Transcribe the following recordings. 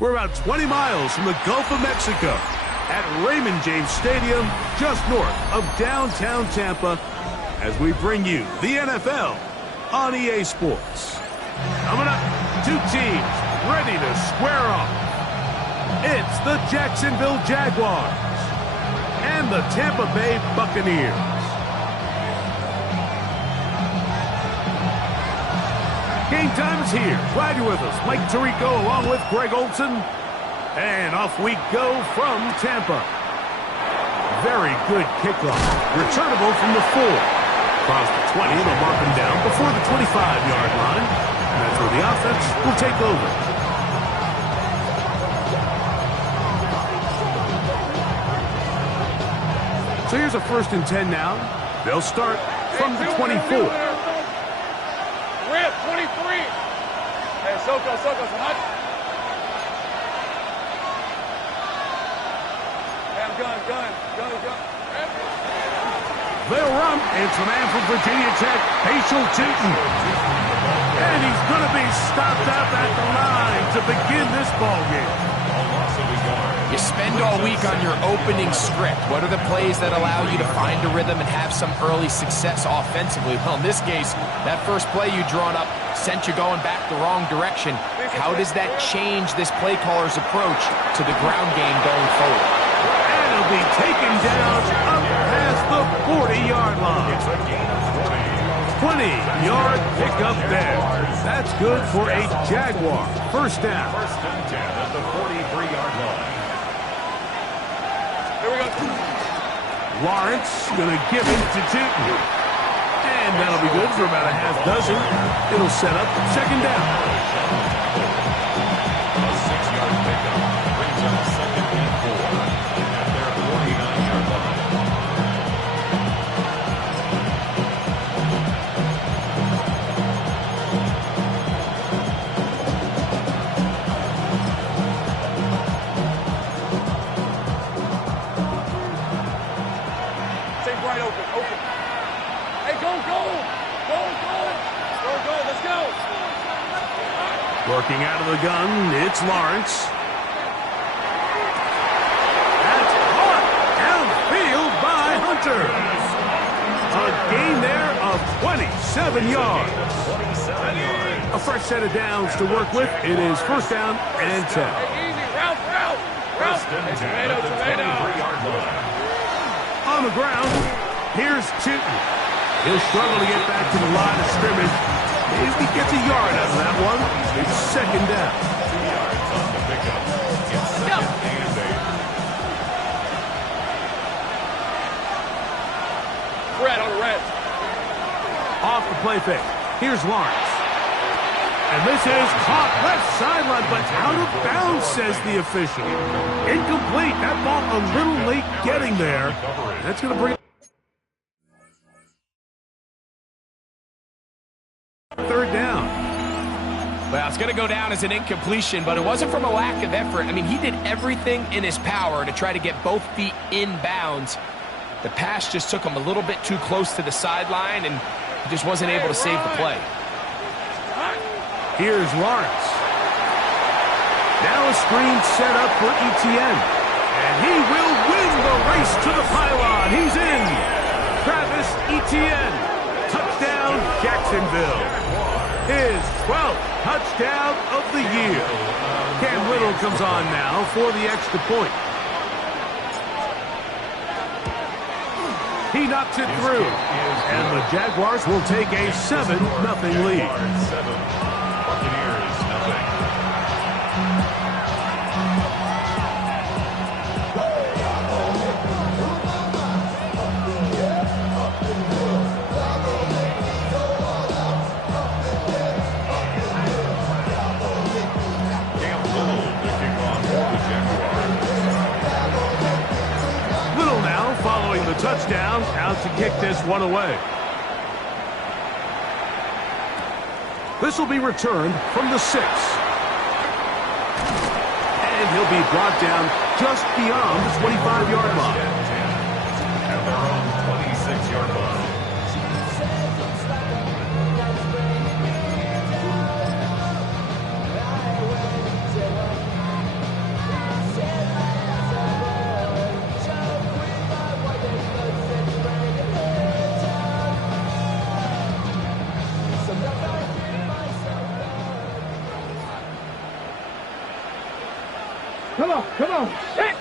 We're about 20 miles from the Gulf of Mexico at Raymond James Stadium, just north of downtown Tampa, as we bring you the NFL on EA Sports. Coming up, two teams ready to square off. It's the Jacksonville Jaguars and the Tampa Bay Buccaneers. Game time is here. Glad you're with us. Mike Tirico along with Greg Olson. And off we go from Tampa. Very good kickoff. Returnable from the 4. Across the 20, they'll mark him down before the 25-yard line. And that's where the offense will take over. So here's a 1st and 10 now. They'll start from the 24. Rip, 23. Hey, Soko, so much. Hey, I'm gun. They'll run. It's a man from Virginia Tech, Paschal Tootin. And he's going to be stopped up at the line to begin this ball game. You spend all week on your opening script. What are the plays that allow you to find a rhythm and have some early success offensively? Well, in this case, that first play you drawn up sent you going back the wrong direction. How does that change this play caller's approach to the ground game going forward? And he'll be taken down up past the 40-yard line. 20-yard pickup there. That's good for a Jaguar. First down. 1st and 10 at the 43-yard line. Here we go. Lawrence going to give it to Tootin. And that'll be good for about a half dozen. It'll set up 2nd down. A 6-yard pickup brings up 2nd and 4 at their 49-yard line. Working out of the gun, it's Lawrence. That's caught downfield by Hunter. A gain there of 27 yards. A fresh set of downs to work with. It is 1st down and 10. Hey, easy, route. 1st and 10 at the 23-yard line. On the ground, here's Tootin. He'll struggle to get back to the line of scrimmage. Maybe he gets a yard out of that one. It's 2nd down. 2 yards on the pickup. It's 2nd and 8. Red on the red. Off the play fake. Here's Lawrence. And this is caught left sideline, but out of bounds, says the official. Incomplete. That ball a little late getting there. That's going to bring 3rd down. Well, it's going to go down as an incompletion, but it wasn't from a lack of effort. I mean, he did everything in his power to try to get both feet in bounds. The pass just took him a little bit too close to the sideline, and he just wasn't able to save the play. Here's Lawrence. Now a screen set up for Etienne. And he will win the race to the pylon. He's in. Travis Etienne. Touchdown, Jacksonville. His 12th touchdown of the year. Cam Little comes on now for the extra point. He knocks it through. And the Jaguars will take a 7-0 lead. 7. Buccaneers, nothing. Little now following the touchdown, out to kick this one away. This will be returned from the 6. And he'll be brought down just beyond the 25-yard line. At their own 26-yard line. Come on, come on. Set.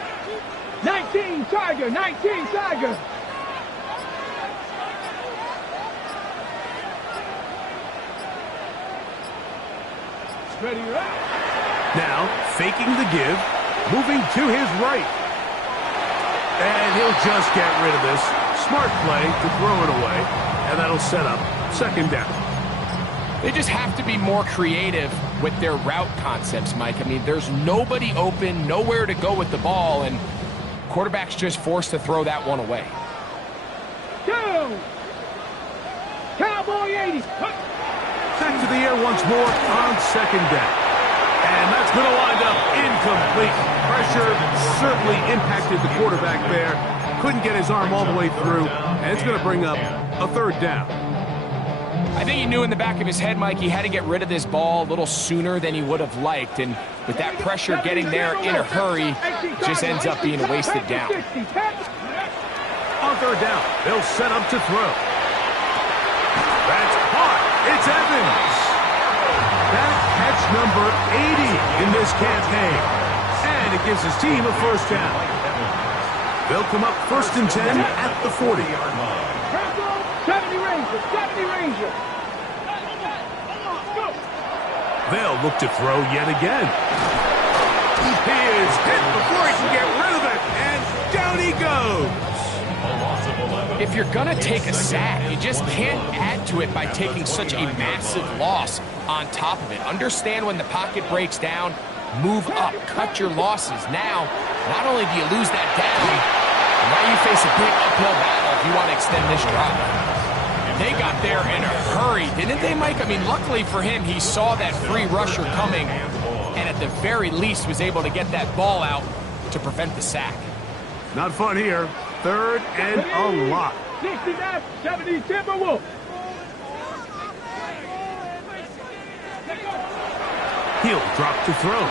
19, Tiger, 19, Tiger. Ready, right? Now, faking the give, moving to his right. And he'll just get rid of this. Smart play to throw it away, and that'll set up second down. They just have to be more creative with their route concepts, Mike. I mean, there's nobody open, nowhere to go with the ball, and quarterback's just forced to throw that one away. Go! Cowboy 80. Back to the air once more on second down. And that's going to wind up incomplete. Pressure certainly impacted the quarterback there. Couldn't get his arm all the way through, and it's going to bring up a third down. I think he knew in the back of his head, Mike, he had to get rid of this ball a little sooner than he would have liked, and with that pressure getting there in a hurry, just ends up being a wasted down. On third down, they'll set up to throw. That's caught. It's Evans. That catch number 80 in this campaign. And it gives his team a first down. They'll come up 1st and 10 at the 40. 70 Ranger, 70 Ranger. They'll look to throw yet again. He is hit before he can get rid of it, and down he goes. If you're going to take a sack, you just can't add to it by taking such a massive loss on top of it. Understand when the pocket breaks down, move up, cut your losses. Now, not only do you lose that down, now you face a big uphill battle if you want to extend this drive. They got there in a hurry, didn't they, Mike? I mean, luckily for him, he saw that free rusher coming and at the very least was able to get that ball out to prevent the sack. Not fun here. 3rd and a lot. 69, 70 Timberwolves. He'll drop to throw.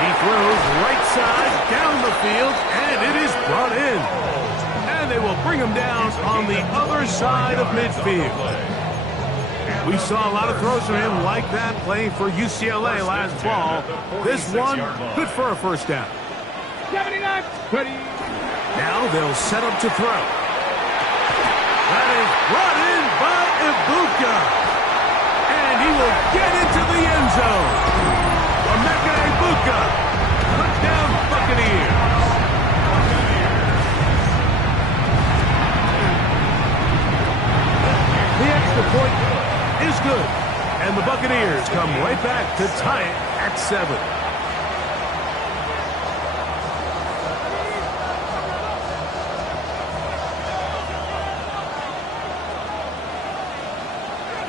He throws right side down the field, and it is brought in. And they will bring him down on the other side of midfield. We saw a lot of throws from him like that playing for UCLA last fall. This one, good for a first down. 79, 20. Now they'll set up to throw. That is brought in by Ibuka. And he will get into the end zone. Emeka Ibuka. Touchdown Buccaneers. The extra point is good. And the Buccaneers come right back to tie it at 7.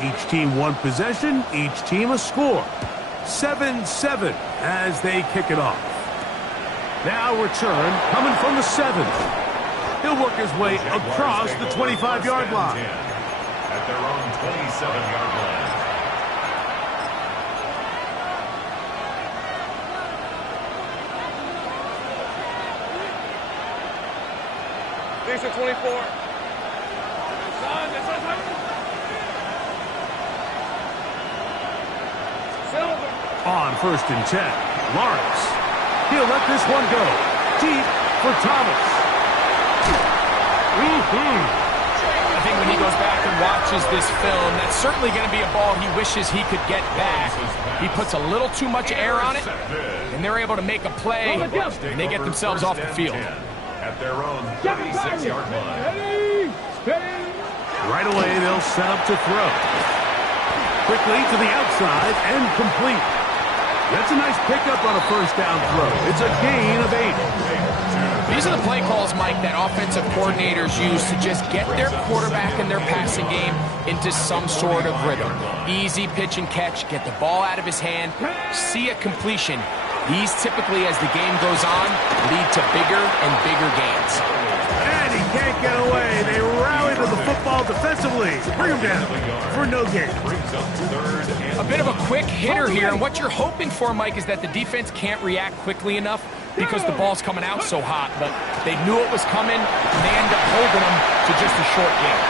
Each team one possession, each team a score. 7-7 as they kick it off. Now return coming from the 7. He'll work his way across the 25-yard line. At their own 27-yard line. These are 24. On 1st and 10, Lawrence. He'll let this one go. Deep for Thomas. I think when he goes back and watches this film, that's certainly going to be a ball he wishes he could get back. He puts a little too much air on it, and they're able to make a play, and they get themselves off the field. At their own 36-yard line. Right away, they'll set up to throw. Quickly to the outside and complete. That's a nice pickup on a first down throw. It's a gain of 8. These are the play calls, Mike, that offensive coordinators use to just get their quarterback and their passing game into some sort of rhythm. Easy pitch and catch, get the ball out of his hand, see a completion. These typically, as the game goes on, lead to bigger and bigger gains. And he can't get away. They rally to the football defensively. Bring him down for no gain. A bit of a quick hitter here, and what you're hoping for, Mike, is that the defense can't react quickly enough because the ball's coming out so hot. But they knew it was coming, and they end up holding them to just a short game.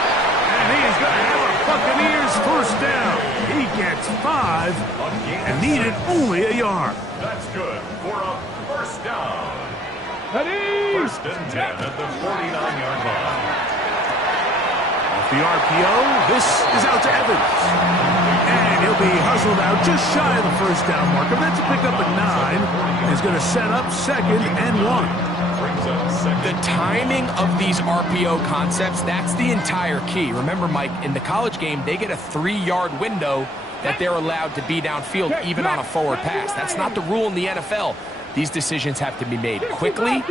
And he is going to have a Buccaneers first down. He gets 5 and needed only a yard. That's good for a first down. Ready? First and 10 at the 49-yard line. Off the RPO, this is out to Evans. And he'll be hustled out just shy of the first down marker. That's a pickup at 9. He's going to set up 2nd and 1. The timing of these RPO concepts, that's the entire key. Remember, Mike, in the college game, they get a 3-yard window that they're allowed to be downfield even on a forward pass. That's not the rule in the NFL. These decisions have to be made quickly.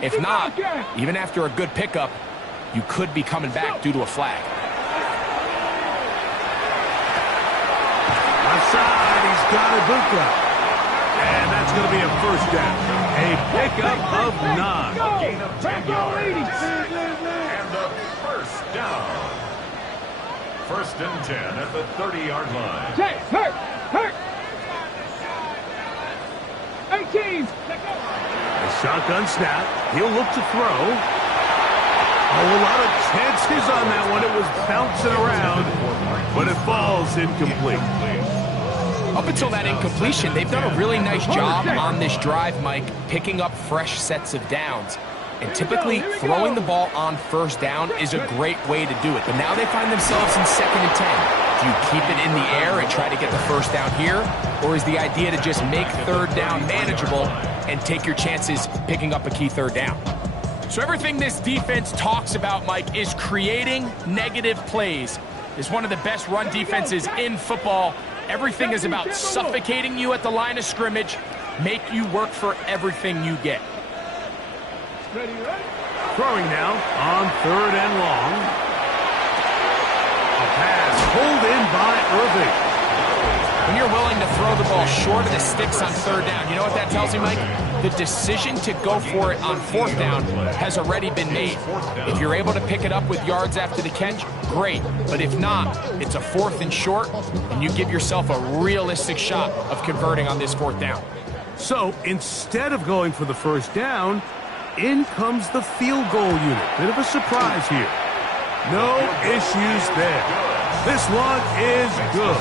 If not, even after a good pickup, you could be coming back due to a flag. Outside, he's got Ibuka. And that's going to be a first down. A pickup of 9. Gain of 10 yards. And the first down. First and 10 at the 30-yard line. Check, hurt. 18. A shotgun snap. He'll look to throw. A lot of chances on that one. It was bouncing around, but it falls incomplete. Up until that incompletion, they've done a really nice job on this drive, Mike, picking up fresh sets of downs. And typically, throwing the ball on first down is a great way to do it. But now they find themselves in 2nd and 10. Do you keep it in the air and try to get the first down here? Or is the idea to just make 3rd down manageable and take your chances picking up a key 3rd down? So everything this defense talks about, Mike, is creating negative plays. It's one of the best run defenses in football. Everything is about suffocating you at the line of scrimmage, make you work for everything you get. Throwing now on 3rd and long. A pass pulled in by Irving. When you're willing to throw the ball short of the sticks on 3rd down, you know what that tells me, Mike? The decision to go for it on 4th down has already been made. If you're able to pick it up with yards after the catch, great. But if not, it's a 4th and short, and you give yourself a realistic shot of converting on this 4th down. So instead of going for the first down, in comes the field goal unit. Bit of a surprise here. No issues there. This one is good.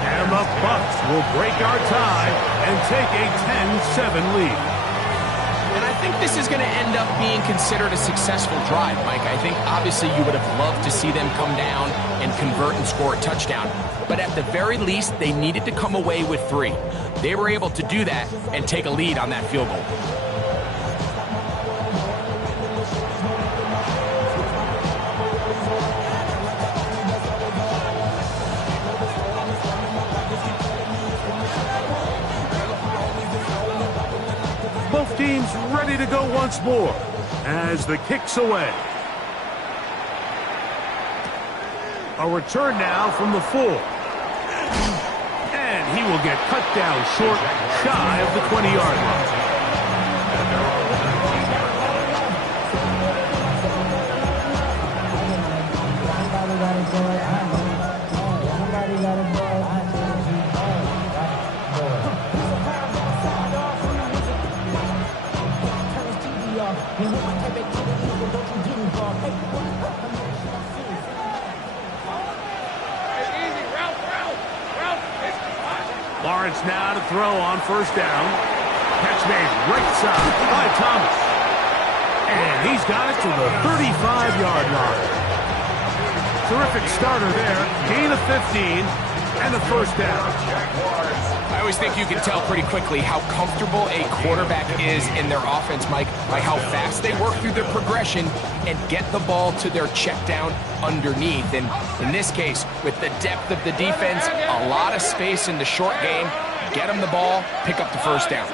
And the Bucs will break our tie and take a 10-7 lead. And I think this is going to end up being considered a successful drive, Mike. I think obviously you would have loved to see them come down and convert and score a touchdown. But at the very least, they needed to come away with 3. They were able to do that and take a lead on that field goal. Both teams ready to go once more as the kick's away. A return now from the 4. And he will get cut down short, shy of the 20-yard line. Lawrence now to throw on 1st down. Catch made right side by Thomas. And he's got it to the 35-yard line. Terrific starter there. Gain of 15 and the 1st down. I always think you can tell pretty quickly how comfortable a quarterback is in their offense, Mike, by how fast they work through their progression and get the ball to their check down underneath. And in this case, with the depth of the defense, a lot of space in the short game, get them the ball, pick up the 1st down.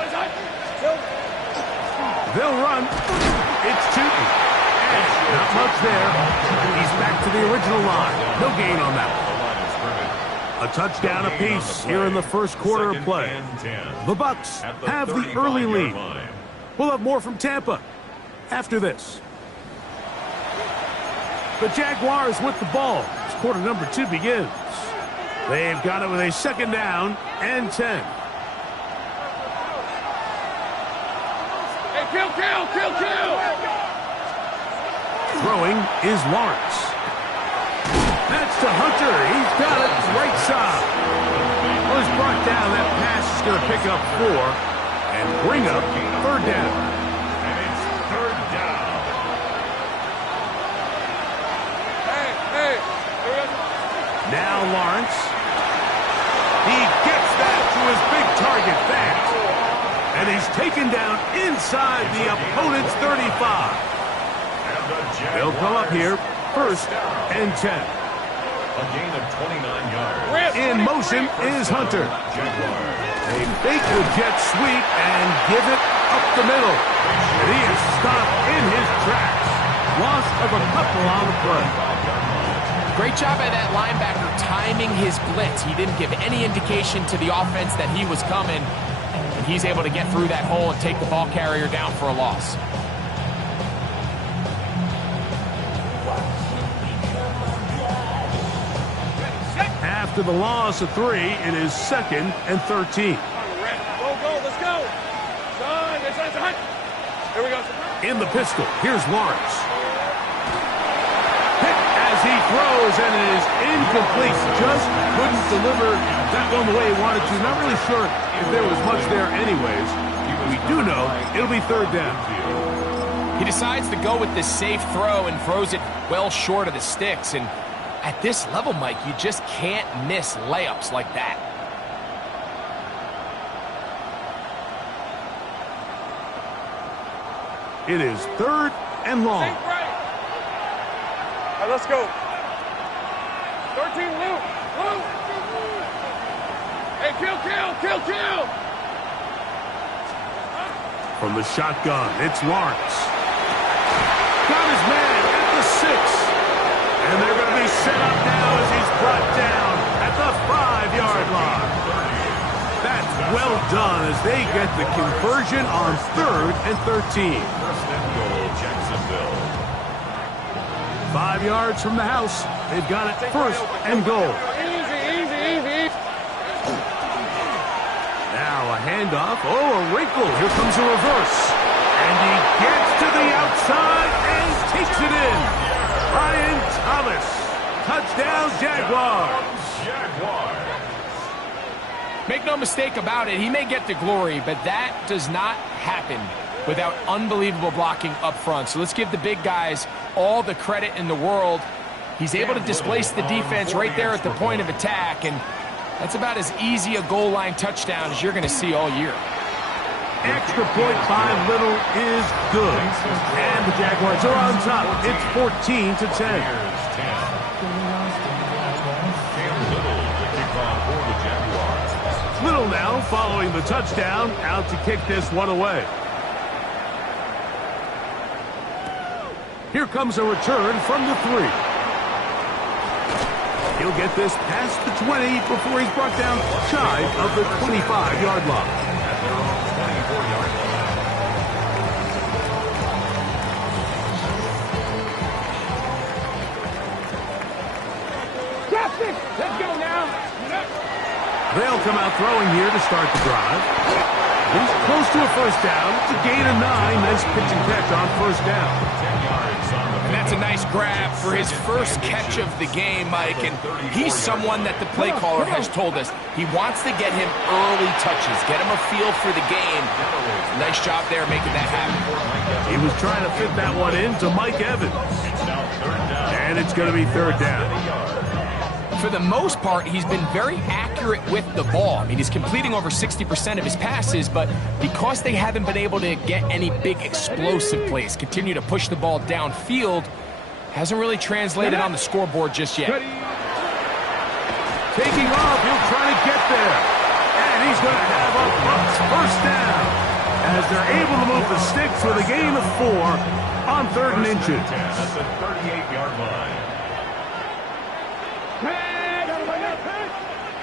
They'll run. It's Tootin. And not much there. He's back to the original line. No gain on that one. A touchdown apiece here in the first quarter of play. The Bucs have the early lead. We'll have more from Tampa after this. The Jaguars with the ball as quarter number 2 begins. They've got it with a 2nd down and 10. Hey, kill! Throwing is Lawrence. That's to Hunter. He's got it right side. Ball is brought down. That pass is going to pick up 4 and bring up third down. And it's third down. Now Lawrence. He gets that to his big target, Fant. And he's taken down inside the opponent's 35. They'll come up here, first and 10. A gain of 29 yards. In motion is Hunter. They fake the jet sweep and give it up the middle. And he is stopped in his tracks. Loss of a couple on the play. Great job by that linebacker timing his blitz. He didn't give any indication to the offense that he was coming. And he's able to get through that hole and take the ball carrier down for a loss. After the loss of 3, it is 2nd and 13. Go, let's go. Here we go. In the pistol, here's Lawrence. Hit as he throws, and it is incomplete. Just couldn't deliver that one the way he wanted to. Not really sure if there was much there anyways. We do know it'll be third down. He decides to go with the safe throw and throws it well short of the sticks. And at this level, Mike, you just can't miss layups like that. It is third and long. All right, let's go. 13, Luke. Hey, kill. From the shotgun, it's Lawrence. Got his man at the 6. And they're going to be set up now as he's brought down at the 5-yard line. That's well done as they get the conversion on 3rd and 13. First and goal, Jacksonville. 5 yards from the house. They've got it first and goal. Easy. Now a handoff. Oh, a wrinkle. Here comes a reverse. And he gets to the outside and takes it in. Brian Thomas. Touchdown, Jaguars. Make no mistake about it, he may get the glory, but that does not happen without unbelievable blocking up front. So let's give the big guys all the credit in the world. He's able to displace the defense right there at the point of attack, and that's about as easy a goal line touchdown as you're going to see all year. Extra point by Little is good. And the Jaguars are on top. It's 14-10. Little now following the touchdown, out to kick this one away. Here comes a return from the 3. He'll get this past the 20 before he's brought down shy of the 25-yard line. Let's go now. They'll come out throwing here to start the drive. He's close to a first down. It's a gain of 9. Nice pitch and catch on first down. And that's a nice grab for his first catch of the game, Mike. And he's someone that the play caller has told us he wants to get him early touches, get him a feel for the game. Nice job there making that happen. He was trying to fit that one into Mike Evans. And it's going to be third down. For the most part, he's been very accurate with the ball. I mean, he's completing over 60% of his passes, but because they haven't been able to get any big explosive plays, continue to push the ball downfield, hasn't really translated on the scoreboard just yet. Taking off, he'll try to get there. And he's going to have a Bucs first down as they're able to move the sticks with a gain of 4 on 3rd and inches. At the 38-yard line.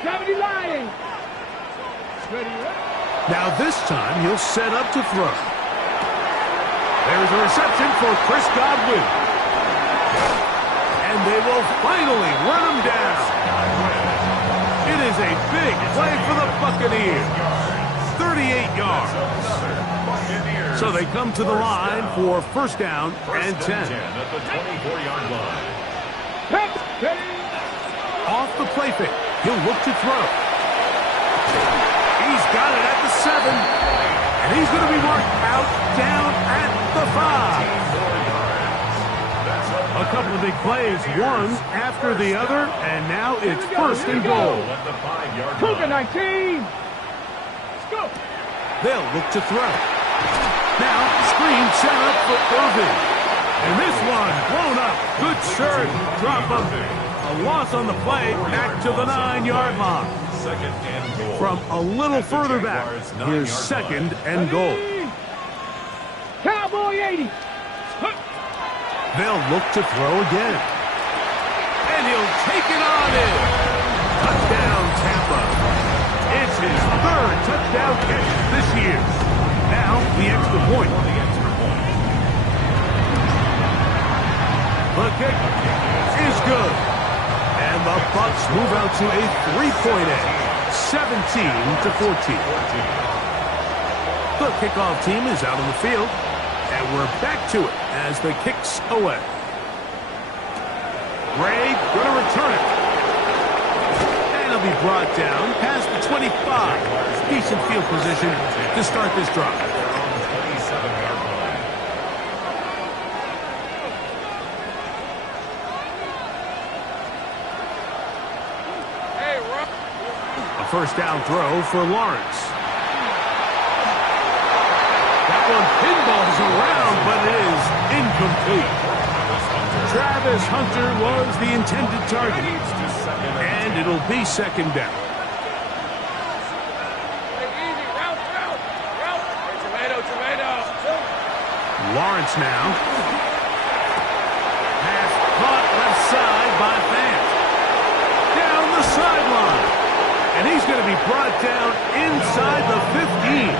70 lying. Now this time he'll set up to throw. There's a reception for Chris Godwin. And they will finally run him down. It is a big play for the Buccaneers. 38 yards. So they come to the line for first down and 10. At the 24-yard line. Off the play fake. He'll look to throw. He's got it at the 7. And he's going to be marked out down at the 5. A couple of big plays, one after the other, and now it's first and goal. Cougar 19. Let's go. They'll look to throw. Now, screen set up for Irving. And this one blown up. Good serve. Drop him. A loss on the play back to the 9-yard line. Second and goal. From a little further back, here's second and goal. Cowboy 80. They'll look to throw again. And he'll take it on in. Touchdown, Tampa. It's his third touchdown catch this year. Now, the extra point. The kick is good. And the Bucs move out to a 3-point edge, 17-14. The kickoff team is out on the field, and we're back to it as the kick's away. Ray going to return it. And he'll be brought down past the 25. Decent field position to start this drive. First down throw for Lawrence. That one pinballs around, but it is incomplete. Travis Hunter was the intended target. And it'll be second down. Lawrence now. Pass caught left side by Fant. Down the sideline. And he's going to be brought down inside the 15.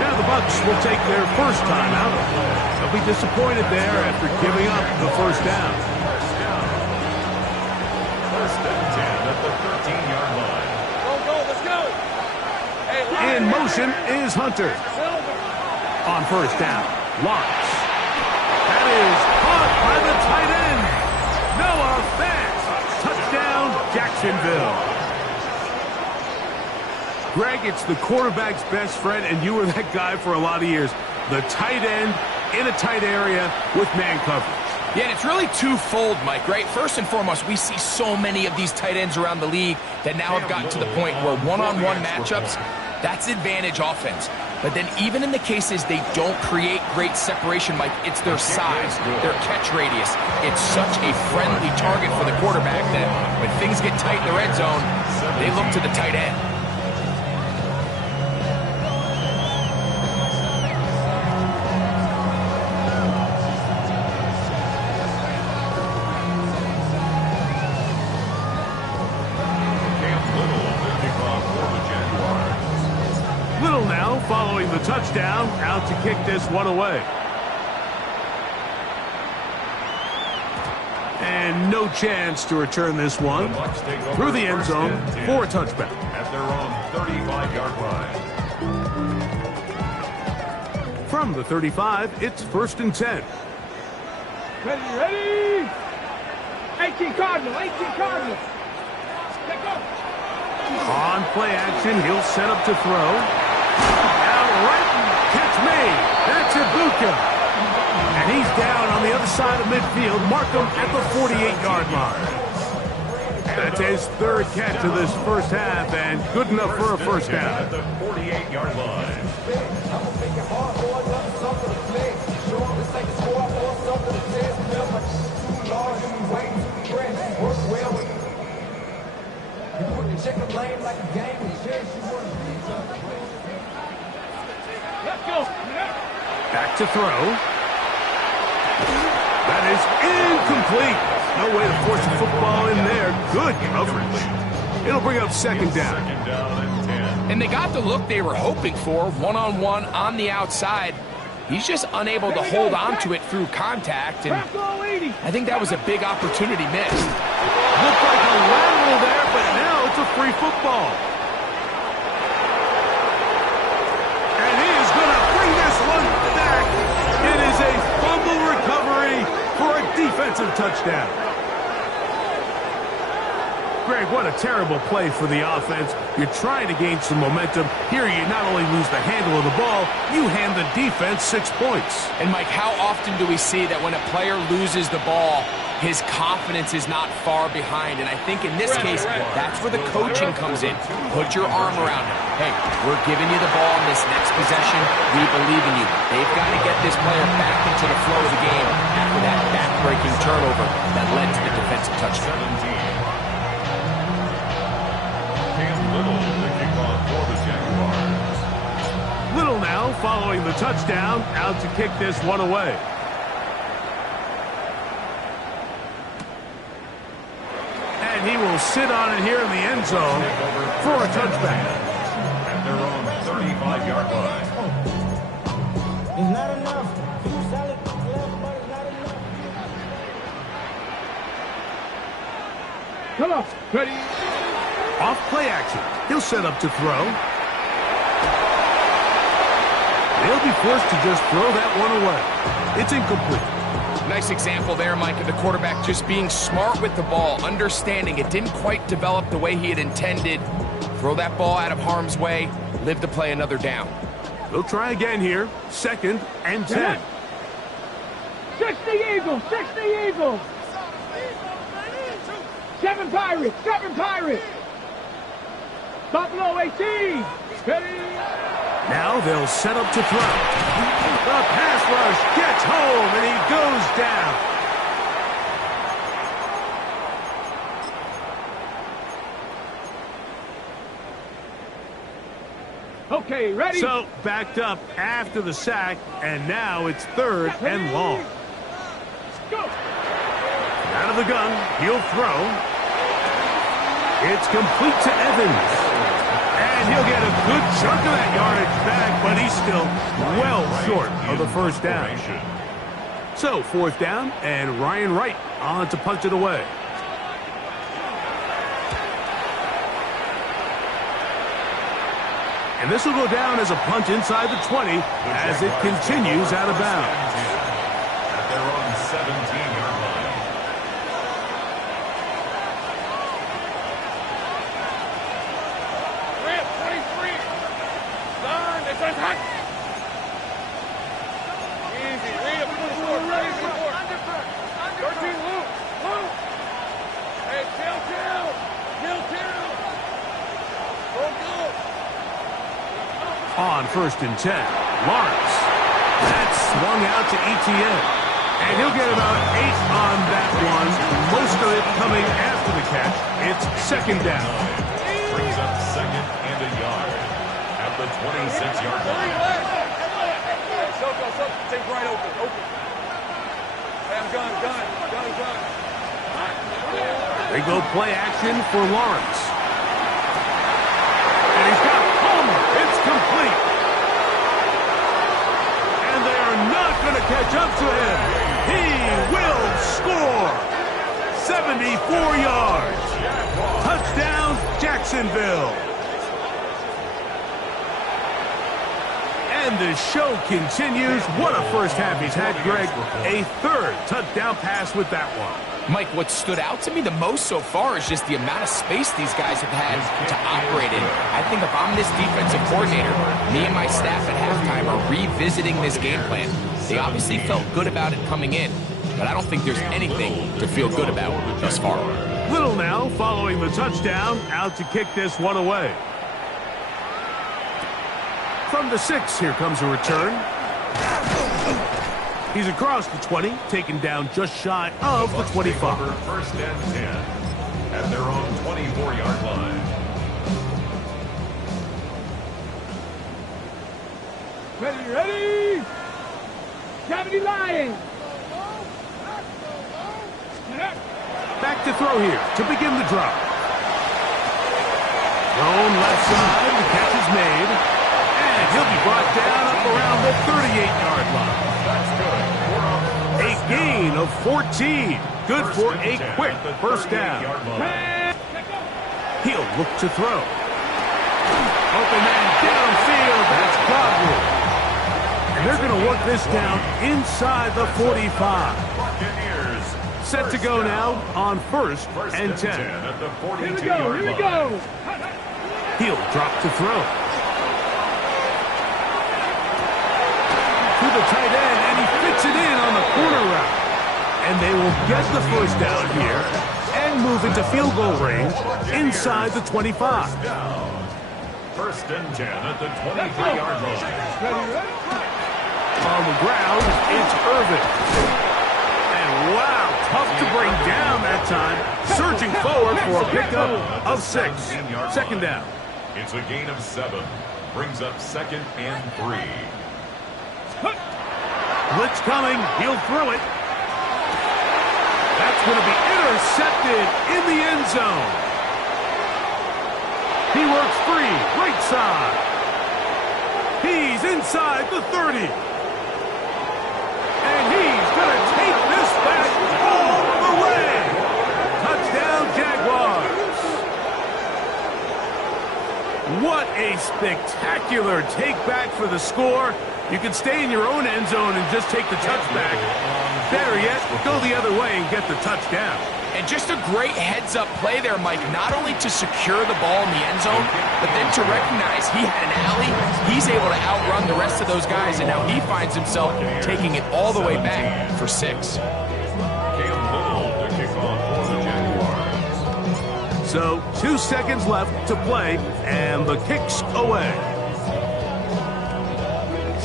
Now the Bucs will take their first time out. They'll be disappointed there after giving up the first down. First and 10 at the 13-yard line. Let's go. Hey, in motion is Hunter. On first down, Lawrence. That is caught by the tight end. Noah Fant. Touchdown, Jacksonville. Greg, it's the quarterback's best friend, and you were that guy for a lot of years. The tight end in a tight area with man coverage. Yeah, and it's really twofold, Mike, right? First and foremost, we see so many of these tight ends around the league that now have gotten to the point where one-on-one matchups, that's advantage offense. But then even in the cases they don't create great separation, Mike, it's their size, their catch radius. It's such a friendly target for the quarterback that when things get tight in the red zone, they look to the tight end. Following the touchdown, out to kick this one away. And no chance to return this one through the end zone for a touchback. At their own 35-yard line. From the 35, it's first and 10. Ready? 18 Cardinal. Take off. On play action, he'll set up to throw. Now right, catch me. That's Ibuka. And he's down on the other side of midfield. Mark him at the 48-yard line. That's his third catch of this first half, and good enough for a first down. At the 48-yard line. Let's go. Back to throw. That is incomplete. No way to force the football in there. Good coverage. It'll bring up second down. Second down and 10. And they got the look they were hoping for, one-on-one on the outside. He's just unable to hold on to it through contact, and I think that was a big opportunity missed. Looked like a lateral there, but now it's a free football. And he is going to bring this one back. It is a fumble recovery for a defensive touchdown. Greg, what a terrible play for the offense. You're trying to gain some momentum. Here you not only lose the handle of the ball, you hand the defense 6 points. And Mike, how often do we see that when a player loses the ball, his confidence is not far behind? And I think in this case, that's where the coaching comes in. Put your arm around him. Hey, we're giving you the ball in this next possession. We believe in you. They've got to get this player back into the flow of the game after that back-breaking turnover that led to the defensive touchdown. 17. Little, the kickoff for the Jaguars. Little now following the touchdown, out to kick this one away. And he will sit on it here in the end zone for a touchback. At their own 35-yard line. It's not enough. Two solid left, but it's not enough. Come on. Ready. Off play action. He'll set up to throw. They'll be forced to just throw that one away. It's incomplete. Nice example there, Mike, of the quarterback just being smart with the ball, understanding it didn't quite develop the way he had intended. Throw that ball out of harm's way, live to play another down. They'll try again here. 2nd and 10. 60 Eagles. 60 Eagles. 7 Pirates. 7 Pirates. Buffalo 18. Ready. Now they'll set up to throw. The pass rush gets home, and he goes down. Okay, ready. So, backed up after the sack, and now it's 3rd and long. Go. Out of the gun, he'll throw. It's complete to Evans. And he'll get a good chunk of that yardage back, but he's still well short of the first down. So, 4th down, and Ryan Wright on to punt it away. And this will go down as a punt inside the 20 as it continues out of bounds. At their own 17-yard line. On 1st and 10, Lawrence. That's swung out to Etienne. And he'll get about 8 on that one. Most of it coming after the catch. It's 2nd down. Brings up 2nd and a yard. At the 26-yard line. Take right open. Gun. They go play action for Lawrence. And he's got Palmer. It's complete. And they are not going to catch up to him. He will score. 74 yards. Touchdown, Jacksonville. And the show continues. What a first half he's had, Greg. A 3rd touchdown pass with that one. Mike, what stood out to me the most so far is just the amount of space these guys have had to operate in. I think if I'm this defensive coordinator, me and my staff at halftime are revisiting this game plan. They obviously felt good about it coming in, but I don't think there's anything to feel good about thus far. Little now following the touchdown, out to kick this one away. From the 6, here comes a return. He's across the 20, taken down just shy of the 25. 1st and 10 at their own 24-yard line. Ready. 70 Lions. Back to throw here to begin the drive. Thrown left side, the catch is made. And he'll be brought down up around the 38-yard line. That's good. A gain of 14. Good for a quick 1st down. He'll look to throw. Open man downfield. That's Godwin. And they're going to work this down inside the 45. Buccaneers set to go now on first and 10. At the Here we 42-yard go. Here we line. go. He'll drop to throw. To the tight end, and he fits it in on the corner route. And they will get the first down here and move into field goal range inside the 25. First and 10 at the 23-yard line. Ready, ready? On the ground, it's Irvin. And wow, tough to bring down that time. Surging forward for a pickup of 6. Second down. It's a gain of 7. Brings up second and 3. Blitz coming. He'll throw it. That's going to be intercepted in the end zone. He works free, right side. He's inside the 30. And he's going to take this back all the way. Touchdown, Jaguars. What a spectacular take back for the score. You can stay in your own end zone and just take the touchback. Better yet, go the other way and get the touchdown. And just a great heads-up play there, Mike, not only to secure the ball in the end zone, but then to recognize he had an alley. He's able to outrun the rest of those guys, and now he finds himself taking it all the way back for 6. Cam Little to kick off for the Jaguars. So 2 seconds left to play, and the kick's away.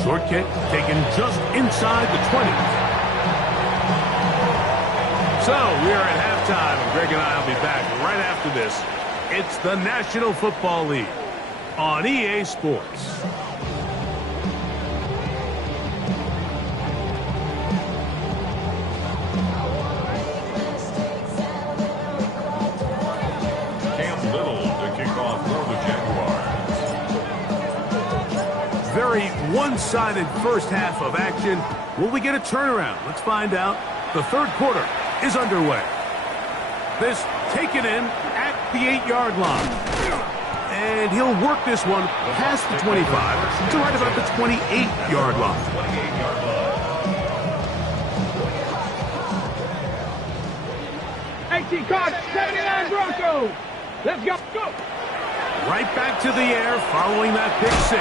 Short kick taken just inside the 20. So we are at halftime, and Greg and I will be back right after this. It's the National Football League on EA Sports. Cam Little to kick off for the Jaguars. Very one-sided first half of action. Will we get a turnaround? Let's find out. The third quarter is underway. This taken in at the 8-yard line. And he'll work this one past the 25 to right about the 28-yard line. 28-yard line. 18 cards, 79 Broncos. Let's go. Go. Right back to the air following that pick 6.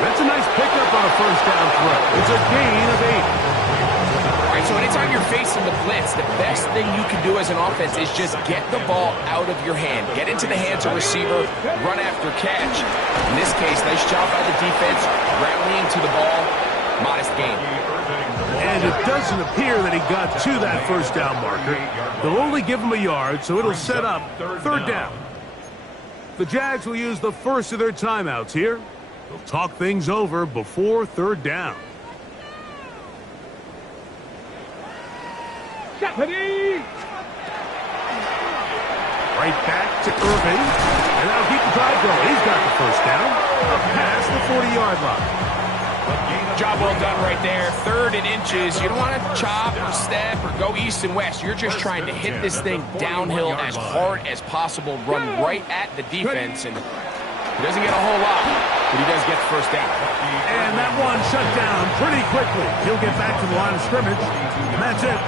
That's a nice pickup on a first down throw. It's a gain of 8. So anytime you're facing the blitz, the best thing you can do as an offense is just get the ball out of your hand. Get into the hands of receiver, run after catch. In this case, nice job by the defense, rallying to the ball. Modest gain. And it doesn't appear that he got to that first down marker. They'll only give him a yard, so it'll set up third down. The Jags will use the first of their timeouts here. They'll talk things over before third down. Ready. Right back to Irving. And that'll keep the drive going. He's got the first down. Up past the 40-yard line. Job well done right there. 3rd and inches. You don't want to chop or step or go east and west. You're just trying to hit this thing downhill as hard as possible. Run right at the defense. And he doesn't get a whole lot, but he does get the first down. And that one shut down pretty quickly. He'll get back to the line of scrimmage. And that's it.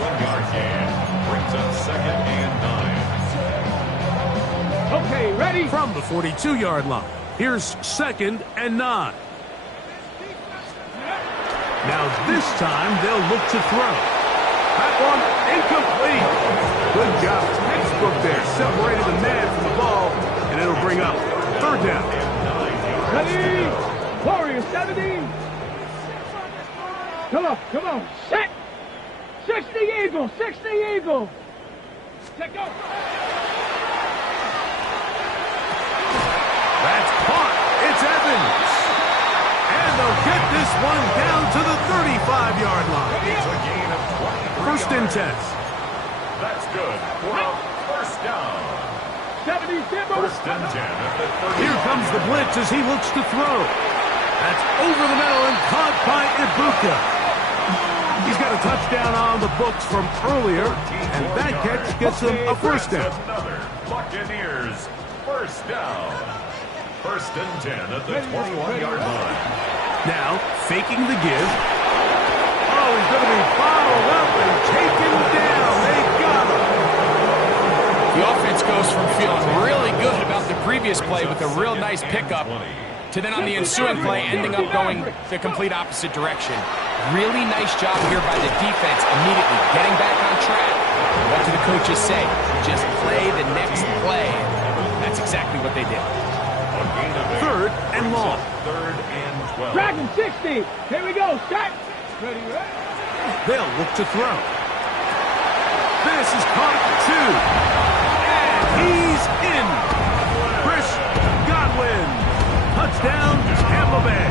1-yard gain. Brings up second and 9. Okay, ready. From the 42-yard line, here's second and 9. Now this time they'll look to throw. That one incomplete. Good job. Textbook there. Separated the man from the ball, and it'll bring up third down. Ready. Warriors 17. Come on. Set. 60 Eagle. 60 Eagle. Let go. That's caught. It's Evans. And they'll get this one down to the 35-yard line. It's a gain of 23 First and 10. That's good for a first down. 70 Timber. First and 10 at the 30. Here comes the blitz as he looks to throw. That's over the middle and caught by Ibuka. He's got a touchdown on the books from earlier, and that catch gets him a first down. Another Buccaneers first down. First and 10 at the 21-yard line. Now, faking the give. Oh, he's going to be bottled up and taken down. They got him. The offense goes from feeling really good about the previous play with a real nice pickup to then on the ensuing play ending up going the complete opposite direction. Really nice job here by the defense immediately getting back on track. What do the coaches say? Just play the next play. That's exactly what they did. Third and long. Third and 12. Dragon 60. Here we go. Set. Ready, ready. They'll look to throw. This is caught 2. And he's in. Chris Godwin. Touchdown, Tampa Bay.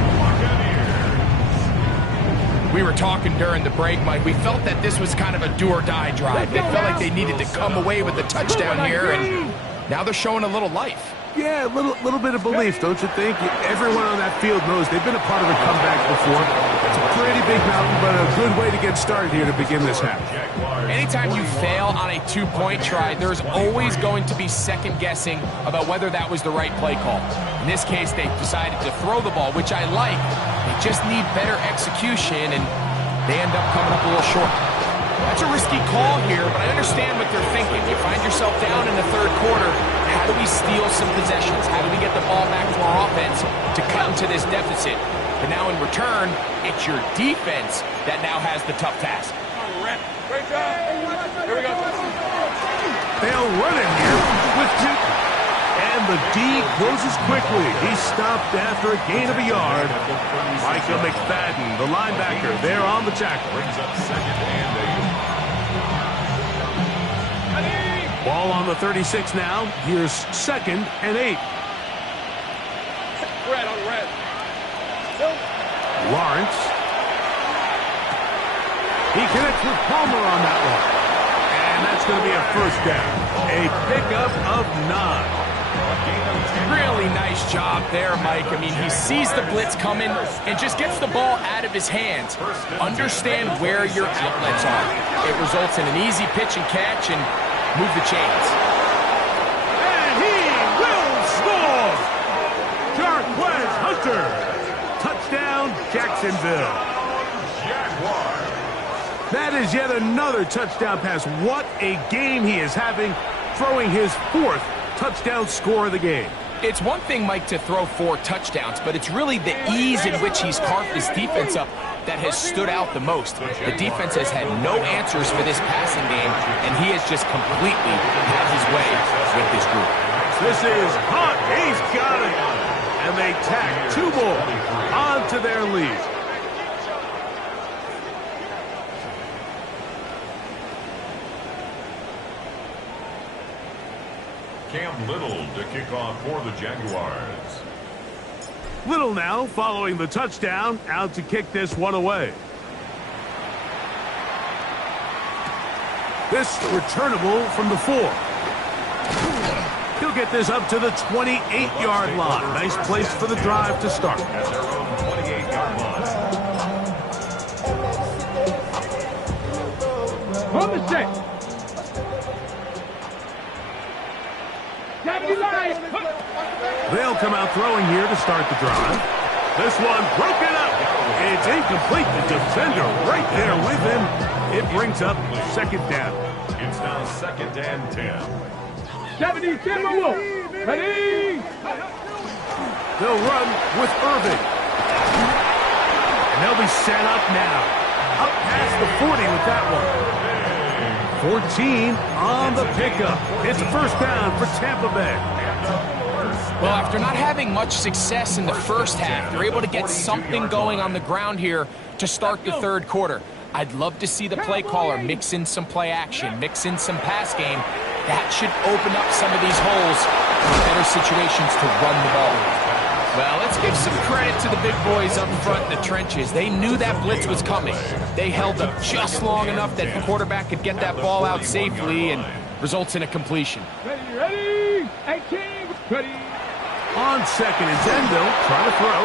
We were talking during the break, Mike. We felt that this was kind of a do-or-die drive. They felt like they needed to come away with a touchdown here, and now they're showing a little life. Yeah, a little bit of belief, don't you think? Everyone on that field knows they've been a part of a comeback before. It's a pretty big mountain, but a good way to get started here to begin this half. Anytime you fail on a two-point try, there's always going to be second-guessing about whether that was the right play call. In this case, they decided to throw the ball, which I like. They just need better execution, and they end up coming up a little short. That's a risky call here, but I understand what they're thinking. You find yourself down in the third quarter. How do we steal some possessions? How do we get the ball back to our offense to cut into this deficit? But now in return, it's your defense that now has the tough task. Great job. Here we go. They'll run it here with Newton. And the D closes quickly. He's stopped after a gain of a yard. Micah McFadden, the linebacker, there on the tackle. Brings up second and 8. Ball on the 36 now. Here's second and 8. Red on red. Lawrence. He connects with Palmer on that one. And that's going to be a first down. A pickup of 9. Really nice job there, Mike. I mean, he sees the blitz coming and just gets the ball out of his hands. Understand where your outlets are. It results in an easy pitch and catch and move the chains. And he will score! Jarquez Hunter. Touchdown, Jacksonville. That is yet another touchdown pass. What a game he is having, throwing his 4th touchdown score of the game. It's one thing, Mike, to throw 4 touchdowns, but it's really the ease in which he's carved his defense up that has stood out the most. The defense has had no answers for this passing game, and he has just completely had his way with this group. This is Hunt. He's got it. And they tack 2 more onto their lead. Cam Little to kick off for the Jaguars. Little now following the touchdown, out to kick this one away. This returnable from the 4. He'll get this up to the 28-yard line. Nice place for the drive to start. At their own 28-yard line. On the 6. 79. They'll come out throwing here to start the drive. This one broken up. It's incomplete. The defender right there with him. It brings up second down. It's now second and 10. 70, Timberwolf. Ready. They'll run with Irving. And they'll be set up now. Up past the 40 with that one. 14 on the pickup. It's a first down for Tampa Bay. Well, after not having much success in the first half, they're able to get something going on the ground here to start the third quarter. I'd love to see the play caller mix in some play action, mix in some pass game. That should open up some of these holes for better situations to run the ball. Well, let's give some credit to the big boys up front in the trenches. They knew that blitz was coming. They held up just long enough that the quarterback could get that ball out safely and results in a completion. Ready, ready. 18. Ready. On second and 10, they'll try to throw.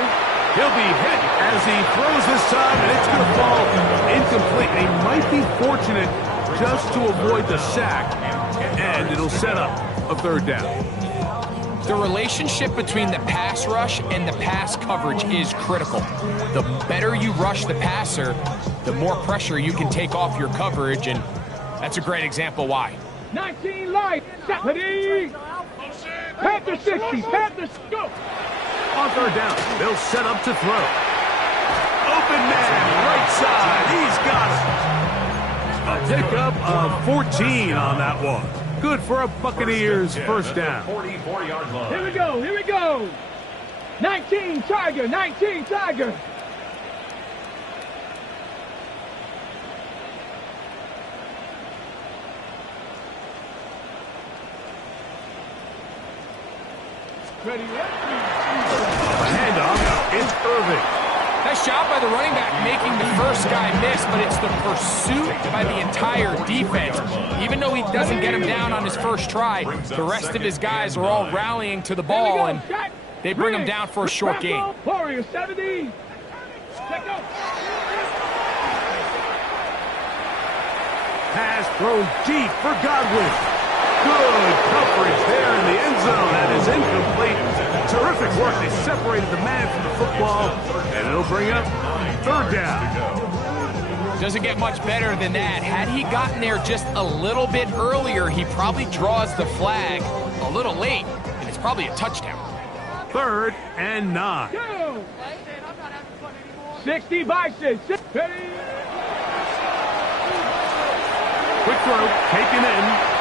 He'll be hit as he throws this time, and it's going to fall incomplete. They might be fortunate just to avoid the sack, and it'll set up a third down. The relationship between the pass rush and the pass coverage is critical. The better you rush the passer, the more pressure you can take off your coverage, and that's a great example why. 19 light. Ready. Panther 60. Panther go. On third down, they'll set up to throw. Open man, right side. He's got it. A pickup of 14 on that one. Good for a Buccaneers first down. 44-yard line. Here we go. Here we go. 19 Tiger. 19 Tiger. Ready, A handoff. It's Irving. Nice job by the running back making the first guy miss, but it's the pursuit by the entire defense. Even though he doesn't get him down on his first try, the rest of his guys are all rallying to the ball, and they bring him down for a short gain. Warrior 70. Pass thrown deep for Godwin. Good coverage there in the end zone. That is incomplete. Terrific work. They separated the man from the football, and it'll bring up third down. Doesn't get much better than that. Had he gotten there just a little bit earlier, he probably draws the flag a little late, and it's probably a touchdown. 3rd and 9. 60 Bison. Quick throw, taken in.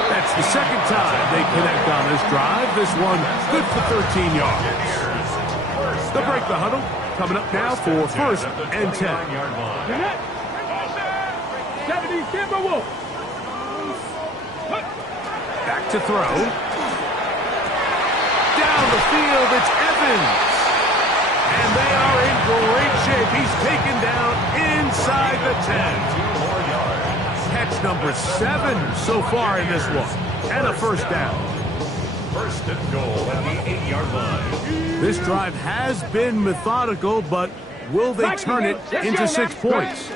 That's the second time they connect on this drive. This one good for 13 yards. They'll break the huddle. Coming up now for 1st and 10. 70 Timberwolf. Back to throw. Down the field, it's Evans. And they are in great shape. He's taken down inside the 10. Catch number 7 so far in this one. And a first down. 1st and goal at the 8-yard line. This drive has been methodical, but will they turn it into 6 points?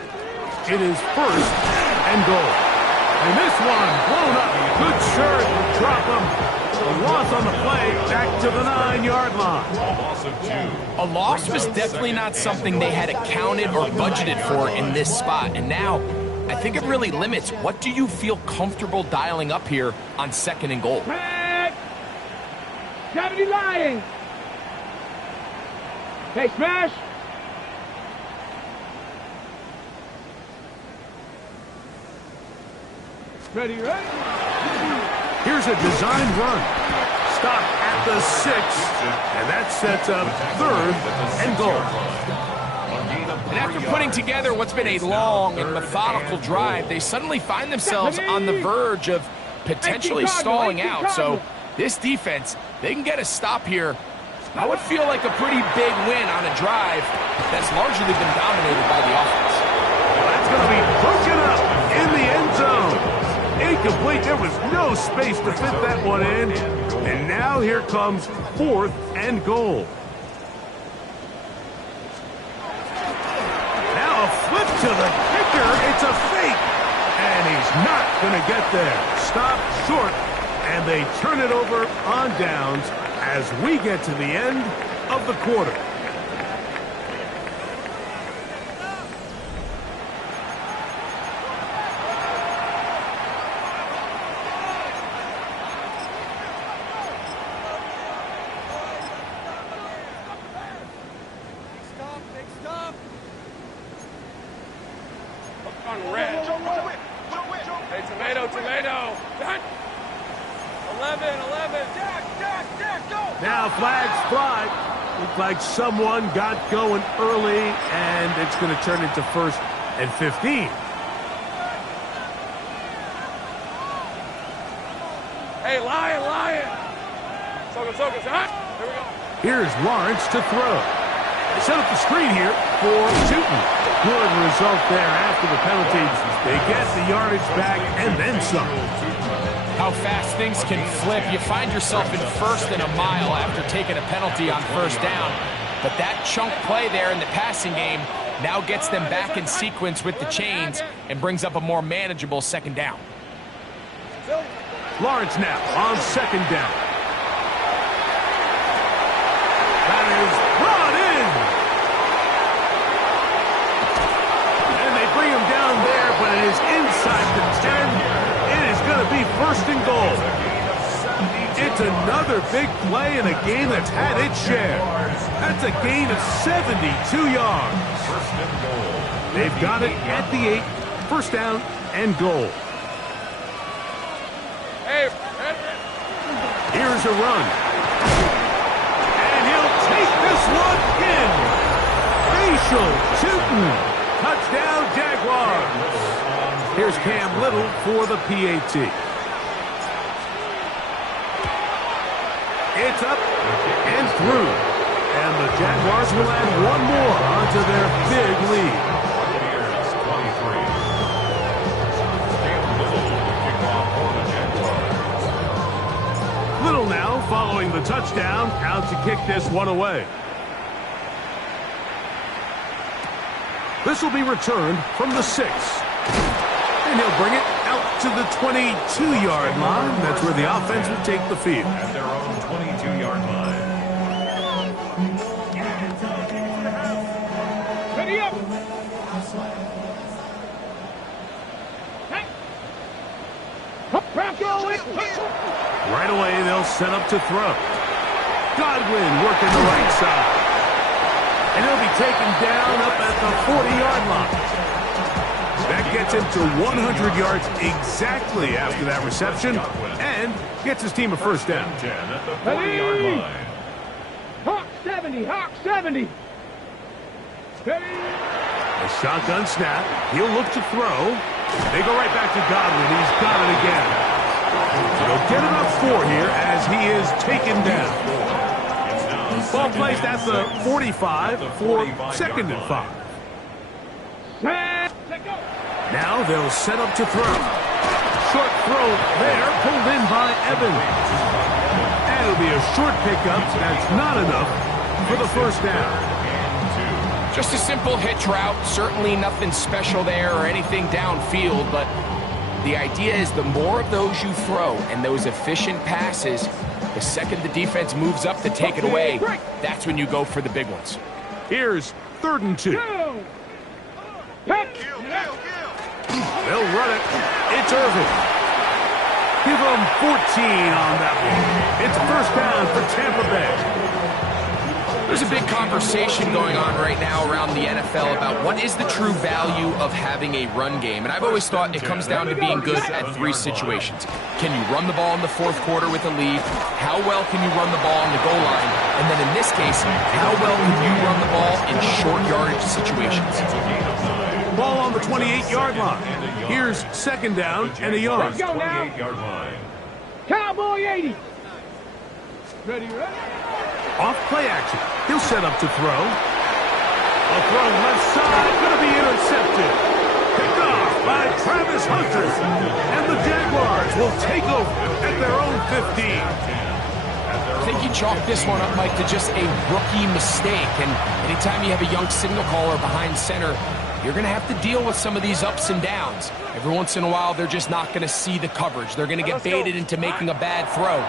It is 1st and goal. And this one blown up. Good serve to drop them. A loss on the play, back to the 9-yard line. A loss was definitely not something they had accounted or budgeted for in this spot. And now, I think it really limits what do you feel comfortable dialing up here on 2nd and goal. 70 Lions. Hey, smash. Ready, ready. Here's a design run. Stop at the 6, and that sets up 3rd and goal. And after putting together what's been a long and methodical drive, they suddenly find themselves on the verge of potentially stalling out. So this defense, they can get a stop here. That would feel like a pretty big win on a drive that's largely been dominated by the offense. That's going to be broken up in the end zone. Incomplete. There was no space to fit that one in. And now here comes 4th and goal. Now a flip to the kicker. It's a fake. And he's not going to get there. Stop short. And they turn it over on downs as we get to the end of the quarter. Now flags fly. Looked like someone got going early, and it's going to turn into 1st and 15. Hey, Lion. Here we go. Here's Lawrence to throw. Set up the screen here for Newton. Good result there after the penalties. They get the yardage back and then some. How fast things can flip. You find yourself in 1st and a mile after taking a penalty on 1st down. But that chunk play there in the passing game now gets them back in sequence with the chains and brings up a more manageable 2nd down. Lawrence now on 2nd down. That is brought in. And they bring him down there, but it is inside the 10. It is going to be first and goal. It's another big play in a game that's had its share. That's a gain of 72 yards. They've got it at the 8. First down and goal. Here's a run. And he'll take this one in. Facial shooting. Touchdown, Jaguars. Here's Cam Little for the PAT. It's up and through. And the Jaguars will add one more onto their big lead. Little now following the touchdown, out to kick this one away. This will be returned from the 6. And he'll bring it out to the 22-yard line. That's where the offense will take the field. At their own 22-yard line. Ready up. Right away, they'll set up to throw. Godwin working the right side. And he'll be taken down up at the 40-yard line. That gets him to 100 yards exactly after that reception and gets his team a first down. 10 at the 40-yard line. Hawk 70, Hawk 70. Ready. A shotgun snap. He'll look to throw. They go right back to Godwin. He's got it again. He'll get about 4 here as he is taken down. Ball placed at the 45 for second and 5. Now they'll set up to throw. Short throw there, pulled in by Evans. And it'll be a short pickup. That's not enough for the first down. Just a simple hitch route. Certainly nothing special there or anything downfield, but the idea is the more of those you throw and those efficient passes, the second the defense moves up to take it away, that's when you go for the big ones. Here's 3rd and 2. They'll run it. It's Irvin. Give them 14 on that one. It's first down for Tampa Bay. There's a big conversation going on right now around the NFL about what is the true value of having a run game. And I've always thought it comes down to being good at 3 situations. Can you run the ball in the 4th quarter with a lead? How well can you run the ball on the goal line? And then in this case, how well can you run the ball in short yardage situations? Ball on the 28-yard line. Here's 2nd down and a yard. Let's go now. 28-yard line. Cowboy 80. Ready. Off play action. He'll set up to throw. A throw left side, going to be intercepted. Picked off by Travis Hunter. And the Jaguars will take over at their own 15. I think you chalk this one up, Mike, to just a rookie mistake. And anytime you have a young signal caller behind center, you're going to have to deal with some of these ups and downs. Every once in a while, they're just not going to see the coverage. They're going to get baited into making a bad throw.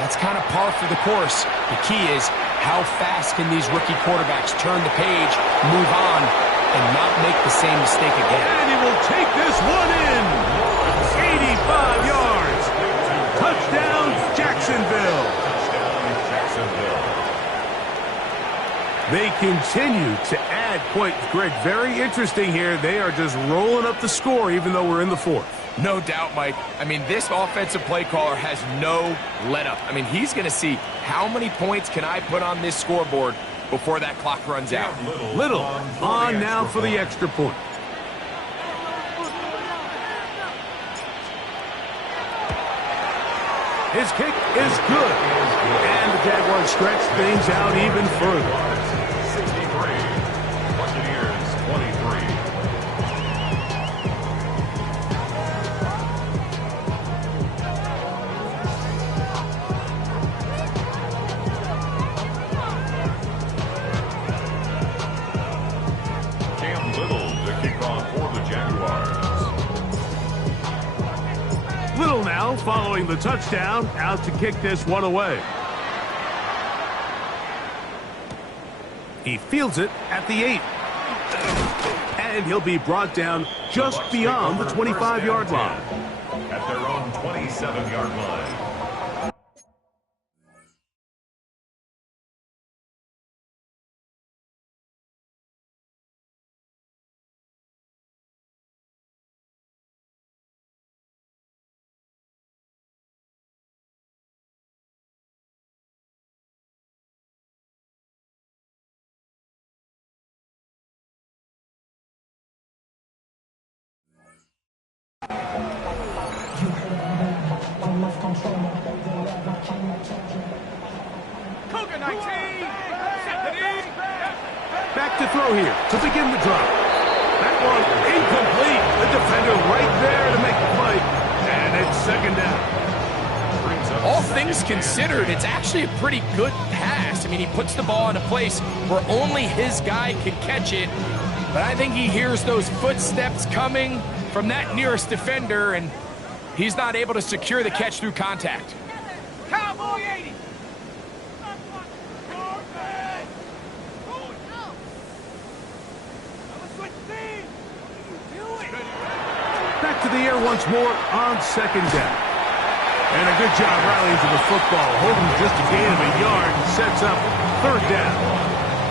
That's kind of par for the course. The key is how fast can these rookie quarterbacks turn the page, move on, and not make the same mistake again. And he will take this one in. 85 yards. Touchdown, Jacksonville. They continue to add points. Greg, very interesting here. They are just rolling up the score even though we're in the 4th. No doubt, Mike. I mean, this offensive play caller has no let-up. I mean, he's going to see how many points can I put on this scoreboard before that clock runs out. Little on now for the extra point. His kick is good. And the Jaguars stretch things out even further. 63. Buccaneers 23. Cam Little to kick off for the Jaguars. Little now following the touchdown, out to kick this one away. He fields it at the 8. And he'll be brought down just beyond the 25-yard line. At their own 27-yard line. Back to throw here to begin the drive. That one incomplete. The defender right there to make the play. And it's second down. All things considered, it's actually a pretty good pass. I mean, he puts the ball in a place where only his guy can catch it. But I think he hears those footsteps coming from that nearest defender, and he's not able to secure the catch through contact. Cowboy 80. Back to the air once more on second down. And a good job rallying to the football. Holding just a gain of a yard and sets up third down.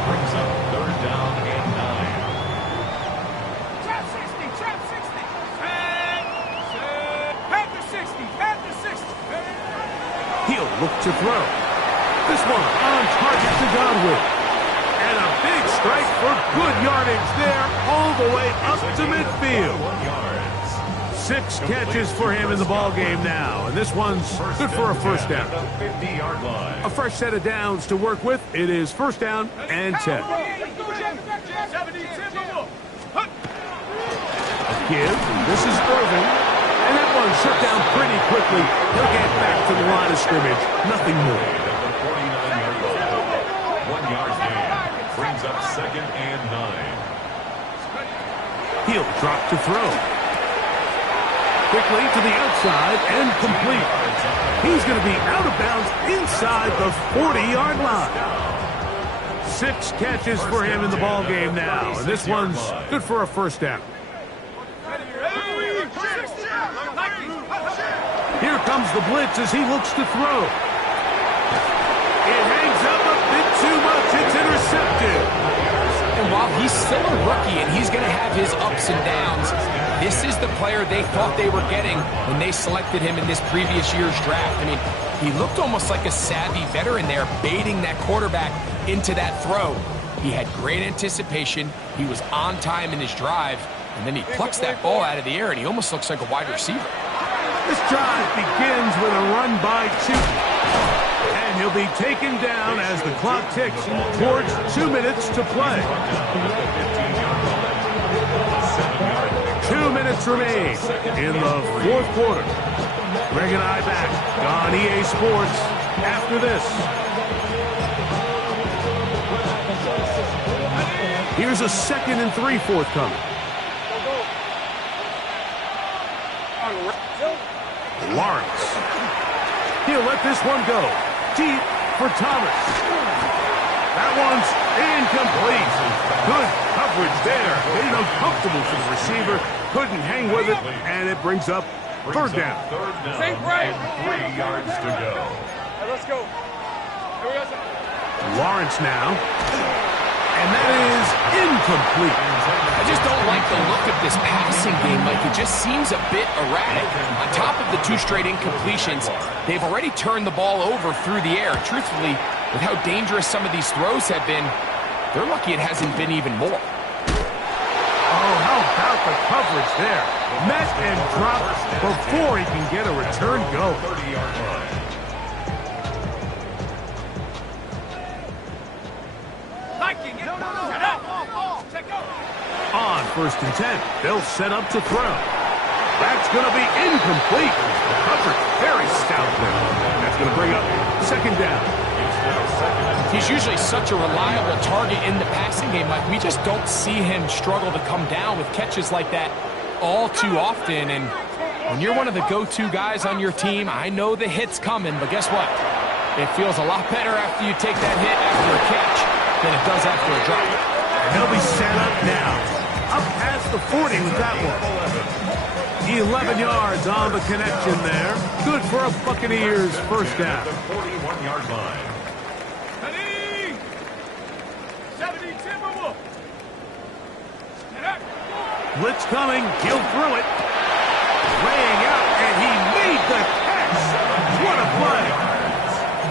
Brings up third down and 9. Trap 60, trap 60. Panther 60, Panther 60. He'll look to throw. This one on target to Godwin. And a big strike for good yardage there all the way up to midfield. 1 yard. 6 catches for him in the ball game now, and this one's good for a first down. At the 50-yard line. A fresh set of downs to work with. It is first down and 10. A give. This is Irvin, and that one shut down pretty quickly. He'll get back to the line of scrimmage. Nothing more. At the 49-yard line. 1 yard gain. Brings up second and 9. He'll drop to throw. Quickly to the outside and complete. He's going to be out of bounds inside the 40-yard line. 6 catches for him in the ball game now, and this one's good for a first down. Here comes the blitz as he looks to throw. It hangs up a bit too much. It's intercepted. And while he's still a rookie and he's going to have his ups and downs, this is the player they thought they were getting when they selected him in this previous year's draft. I mean, he looked almost like a savvy veteran there, baiting that quarterback into that throw. He had great anticipation. He was on time in his drive, and then he plucks that ball out of the air, and he almost looks like a wide receiver. This drive begins with a run by Chutin. And he'll be taken down as the clock ticks towards 2 minutes to play. 2 minutes remain in the fourth quarter. Greg and I back on EA Sports after this. Here's a 2nd and 3 forthcoming. Lawrence. He'll let this one go. Deep for Thomas. That one's incomplete. Good coverage there. Made it uncomfortable for the receiver. Couldn't hang with it, and it brings up third down. Same right. 3 yards to go. Let's go. Here we go. Lawrence now. And that is incomplete. I just don't like the look of this passing game, Mike. It just seems a bit erratic. On top of the 2 straight incompletions, they've already turned the ball over through the air. Truthfully, with how dangerous some of these throws have been, they're lucky it hasn't been even more. Oh, how about the coverage there? Met and dropped before he can get a return go. 30-yard line. On 1st and 10, they'll set up to throw. That's going to be incomplete. The coverage very stout there. That's going to bring up second down. He's usually such a reliable target in the passing game. Like, we just don't see him struggle to come down with catches like that all too often. And when you're one of the go-to guys on your team, I know the hit's coming, but guess what? It feels a lot better after you take that hit after a catch. than it does after a drop. He'll be set up now. Up past the 40 with that one. 11 yards on the connection there. Good for a Buccaneers first down. The 41-yard line. 70 Timberwolves. Blitz coming. He'll throw it. Laying out, and he made the catch. What a play.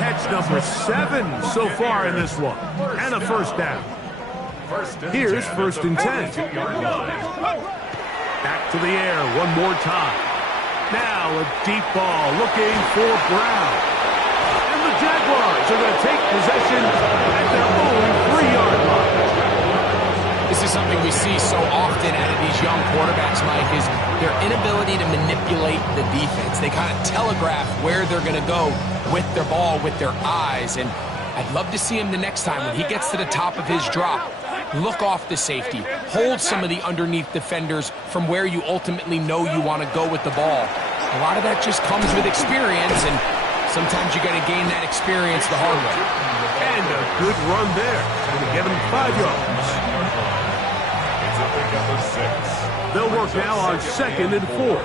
Catch number 7 so far in this one. And a first down. Here's first and 10. Back to the air one more time. Now a deep ball looking for Brown. And the Jaguars are going to take possession at their own 3-yard line. This is something we see so often out of these young quarterbacks, Mike, is their inability to manipulate the defense. They kind of telegraph where they're going to go with their ball, with their eyes. And I'd love to see him the next time when he gets to the top of his drop. Look off the safety. Hold some of the underneath defenders from where you ultimately know you want to go with the ball. A lot of that just comes with experience, and sometimes you got to gain that experience the hard way. And a good run there to get him 5 yards. It's a pickup of 6. They'll work now on 2nd and 4.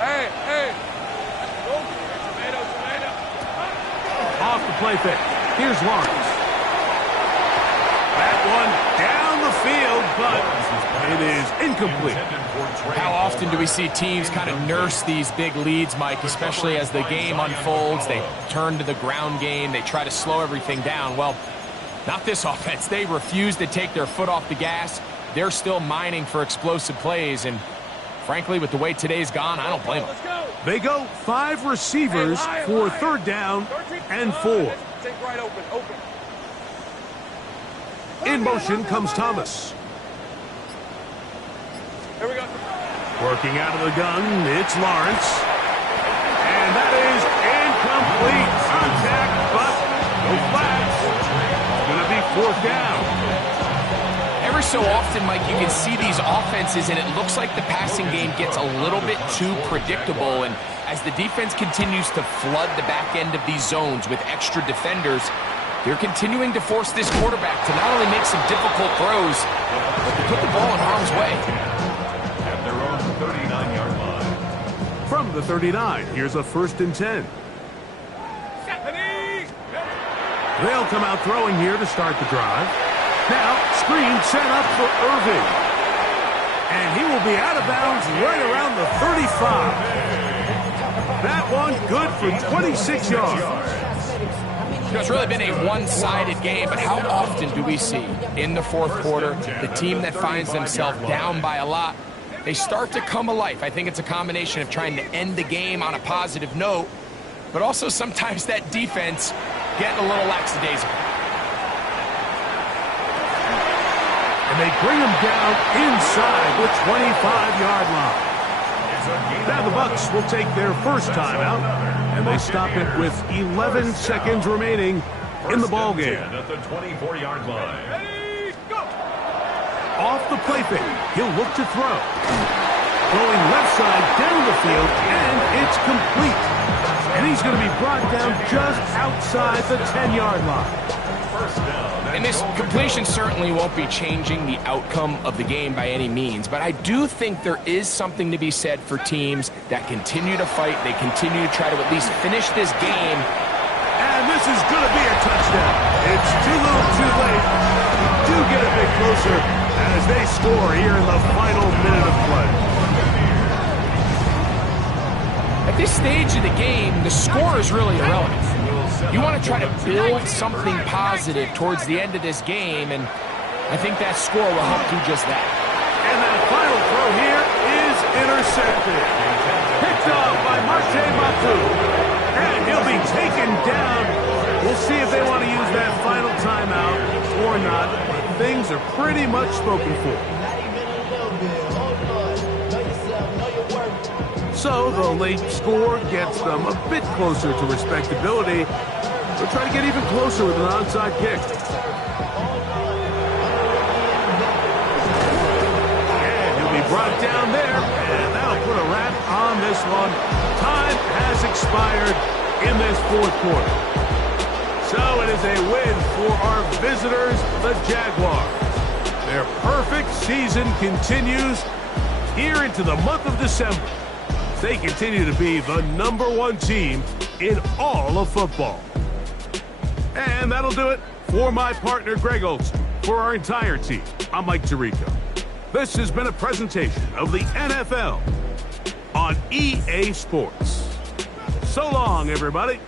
Hey. Off the play fake. Here's Lawrence. That one down the field, but it is incomplete. How often do we see teams kind of nurse these big leads, Mike, especially as the game unfolds? They turn to the ground game. They try to slow everything down. Well, not this offense. They refuse to take their foot off the gas. They're still mining for explosive plays, and frankly, with the way today's gone, I don't blame them. They go 5 receivers for 3rd down and 4. Take right open. In motion comes Thomas. Here we go. Working out of the gun, it's Lawrence. And that is incomplete. Contact, but no flags. It's going to be 4th down. Every so often, Mike, you can see these offenses, and it looks like the passing game gets a little bit too predictable. And as the defense continues to flood the back end of these zones with extra defenders, they're continuing to force this quarterback to not only make some difficult throws, but to put the ball in harm's way. At their own 39-yard line. From the 39, here's a 1st and 10. They'll come out throwing here to start the drive. Now, screen set up for Irving. And he will be out of bounds right around the 35. That one good for 26 yards. It's really been a one-sided game, but how often do we see in the 4th quarter the team that finds themselves down by a lot, they start to come alive? I think it's a combination of trying to end the game on a positive note, but also sometimes that defense getting a little lackadaisical. And they bring him down inside the 25-yard line. Now the Bucs will take their first timeout, and they stop it with 11 seconds remaining in the ball game. At the 24-yard line. Off the play fake, he'll look to throw. Going left side down the field, and it's complete. And he's going to be brought down just outside the 10-yard line. And this completion certainly won't be changing the outcome of the game by any means, but I do think there is something to be said for teams that continue to fight. They continue to try to at least finish this game. And this is going to be a touchdown. It's too little too late. Do get a bit closer as they score here in the final minute of play. At this stage of the game, the score is really irrelevant. You want to try to build something positive towards the end of this game, and I think that score will help do just that. And that final throw here is intercepted. Picked off by Marte Mapu. And he'll be taken down. We'll see if they want to use that final timeout or not. Things are pretty much spoken for. So the late score gets them a bit closer to respectability. They'll try to get even closer with an onside kick. And he'll be brought down there, and that'll put a wrap on this one. Time has expired in this 4th quarter. So it is a win for our visitors, the Jaguars. Their perfect season continues here into the month of December. They continue to be the #1 team in all of football. And that'll do it for my partner, Greg Olsen. For our entire team, I'm Mike Tirico. This has been a presentation of the NFL on EA Sports. So long, everybody.